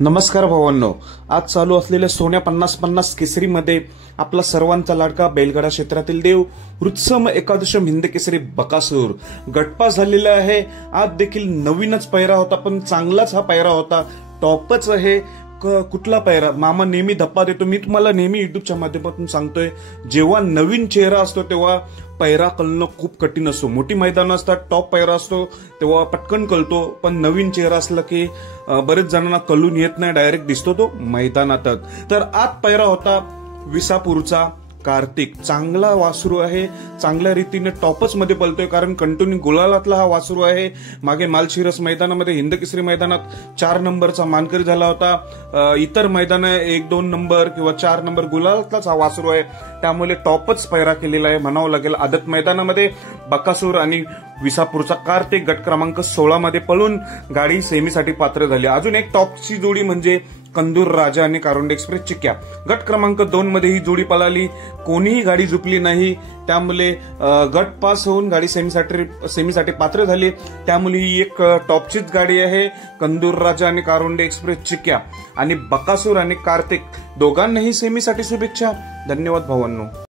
नमस्कार भावांनो, आज चालू असलेल्या सोन्या 50-50 केसरीमध्ये आपला सर्वांचा लाडका बैलगाडा क्षेत्रातील देव वृत्सम एकादशम हिंद केसरी बकासूर गटपास झालेला आहे। आज देखील नवीनच पायरा होता, पण चांगलाच हा पायरा होता, टॉपच आहे। कुठला पायरा मामा नेहमी धप्पा देतो, मी तुम्हाला नेहमी युट्यूबच्या माध्यमातून सांगतोय, जेव्हा नवीन चेहरा असतो तेव्हा पायरा कळणं खूप कठीण असतो। मोठी मैदान असतात, टॉप पायरा असतो तेव्हा पटकन कळतो, पण नवीन चेहरा असला की बरेच जणांना कळून येत नाही, डायरेक्ट दिसतो तो मैदानातच। तर आज पायरा होता विसापूरचा कार्तिक, चांगला वासरू आहे, चांगल्या रीतीने टॉपच मध्ये पळतोय, कारण कंटिन्यू गुलालातला हा वासरू आहे। मागे मालशिरस मैदानामध्ये हिंद केसरी मैदानात 4 नंबरचा मानकरी झाला होता, इतर मैदान 1-2 नंबर किंवा 4 नंबर गुलालातलाच हा वासरू आहे, त्यामुळे टॉपच पायरा केलेला आहे म्हणावं लागेल। आदत मैदानामध्ये बकासूर आणि विसापूरचा कार्तिक गट क्रमांक 16 मध्ये पळून गाडी सेमीसाठी पात्र झाली। अजून एक टॉपची जोडी म्हणजे कंदूर राजा आणि कारुंडे एक्सप्रेस चिक्या, गट क्रमांक 2 मध्ये ही जोडी पळाली, कोणीही गाडी झुकली नाही, त्यामुळे गट पास होऊन गाडी सेमीसाठी पात्र झाली, त्यामुळे ही एक टॉपचीच गाडी आहे। कंदूर राजा आणि कारुंडे एक्सप्रेस चिक्या आणि बकासूर आणि कार्तिक दोघांनाही सेमीसाठी शुभेच्छा। धन्यवाद भावांनो।